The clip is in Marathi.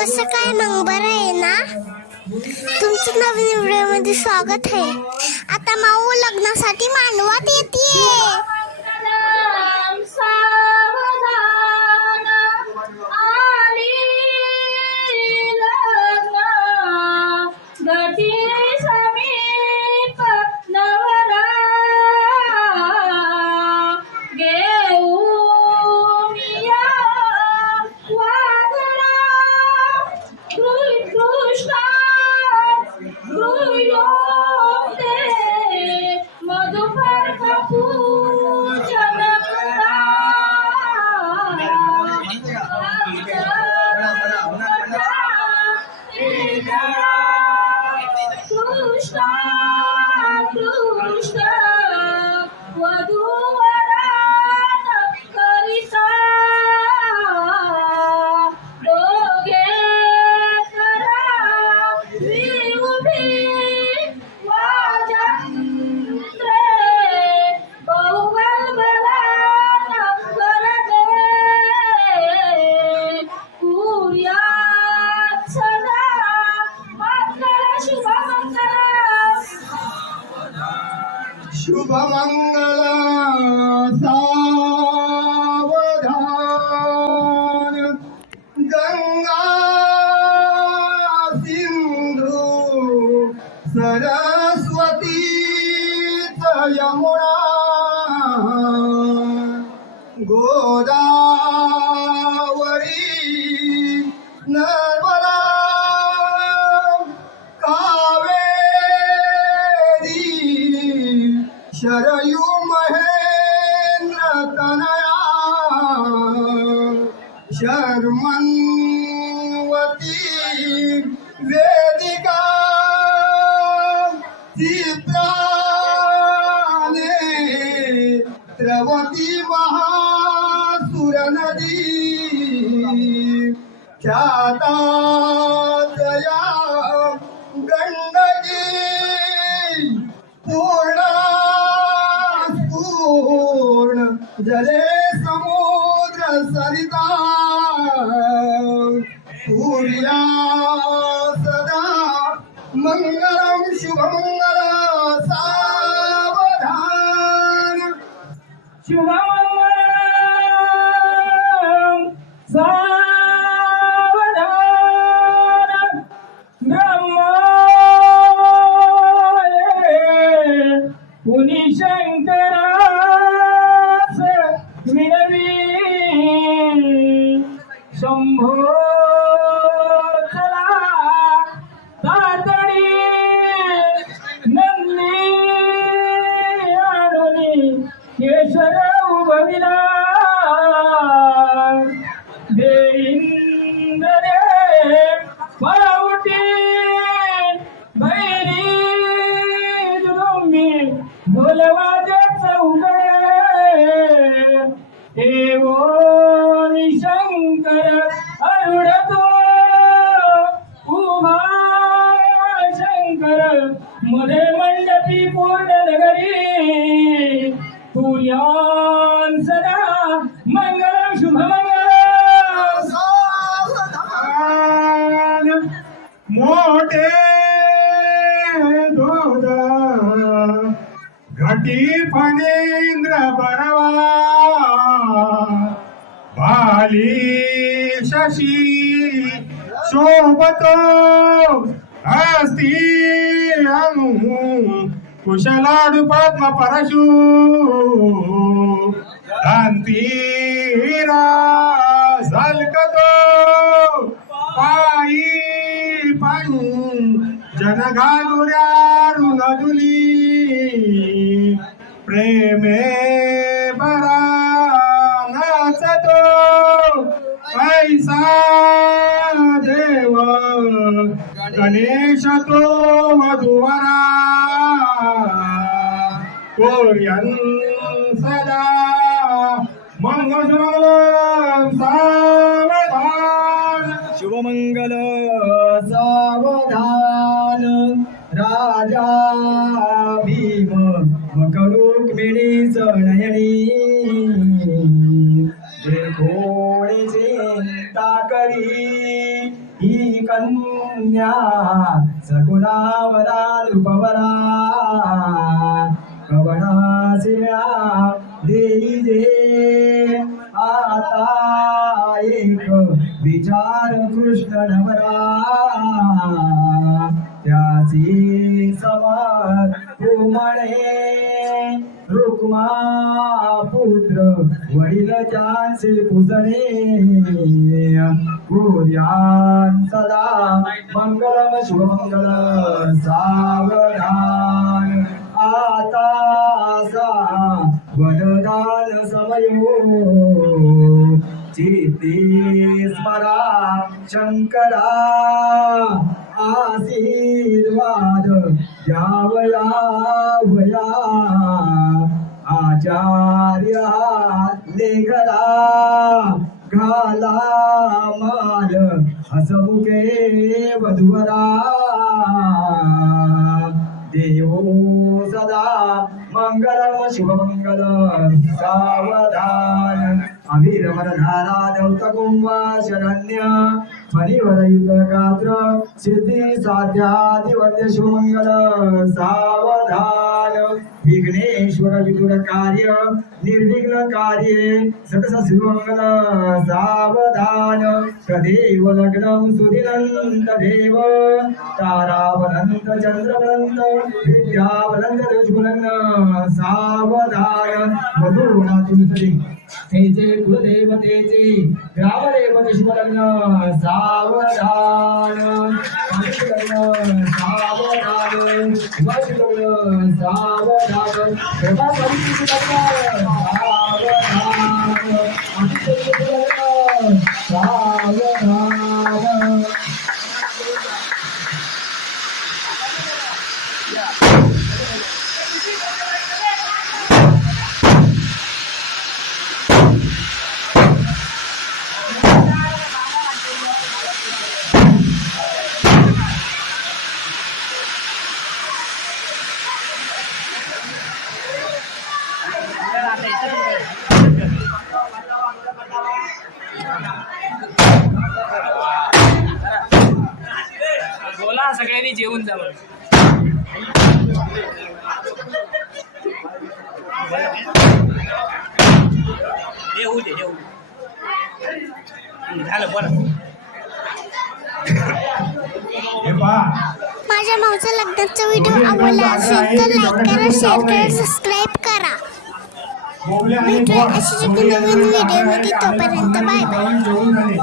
कसं काय मग बरं आहे ना? तुमचं नवीन व्हिडिओमध्ये स्वागत आहे. आता माऊ लग्नासाठी मांडवात येते गोदावरी नर्मदा कावेरी शरयू महेंद्र तनया शर्मन्वती वेदिका चित्रा ख्याता जया गंडकी पूर्ण पूर्ण जले समुद्र सरिता सूर्या सदा मंगलम शंभो चला तातडी नंदी आणुनी केशर उभविला देईंदरे मोठे धोद घटी फणेंद्र बरवा. बाली शशी शोभतो. हस्ती अनु. कुशलाडू पद्म परशु. कांतीरा झलकतो. पायी पायू जनगालुऱ्या नदुली प्रेमे बरा नाचतो ऐसा देव. गणेश तो मधुवरा. कोर्यन सदा. मंगल सावधान. शुभमंगल. राजा भीम मकरुक्मिणीच नयनी चिंता करी ही कन्या सगुणावरा रूपवरा. समार रुक्मा पुत्र वडील त्यांचे पुजणे. गोर्यान सदा मंगलम शुभमंगल सावधान. आता सा वरदान समयो हो. चित्ते स्मरा शंकरा. द्यावया वया आचार्य लेखला घाला माल. हसमुखे वधुवरा. देवो सदा मंगलम शुभमंगल सावधान. अभिरमरधारा दौत कुंभा शरण्य फणिवरयुत गात्र सिद्धी साध्यादिवर्य शुभमंगल सावधान। विघ्नेश्वर विदुर कार्य निर्विघ्न कार्ये सकस शिवमंगल सावधान। तदेव लग्नं सुदिनं तदेव तारावनंत चंद्रवनंत विद्यावनंत दुष्गुणन सावधान मधुना तुमचे तेचे ग्रामदेव ग्रामदेवते सा सावधान सावधान सावधान सावधान सगळ्यांनी जेवून जा बरं. हे होऊ दे हे होऊ दे हं, झालं बरं हे पहा माझ्या मावचा लग्नाचा व्हिडिओ आवडला असेल तर लाईक करा शेअर करा सबस्क्राईब करा भेटूया अशाच नवीन व्हिडिओमध्ये. आले आणि तोपर्यंत बाय बाय.